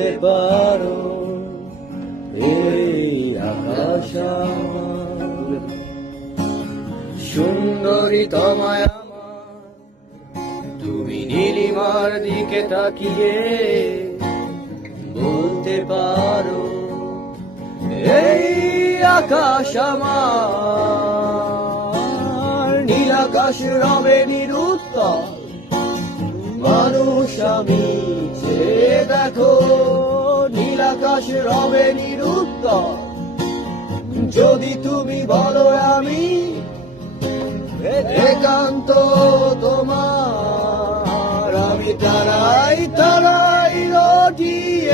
বলতে পারো এই আকাশ আমার, সুন্দরী তোমায় আমার, তুমি নীলিমার দিকে তাকিয়ে বলতে পারো এই আকাশ আমার। নীল আকাশ রবে নিরুত্তর, মানুষ আমি চেয়ে দেখো, নীল আকাশ রবে নিরুত্তর, যদি তুমি বলো আমি একান্ত তোমার। আমি তারাই তারাই রটিয়ে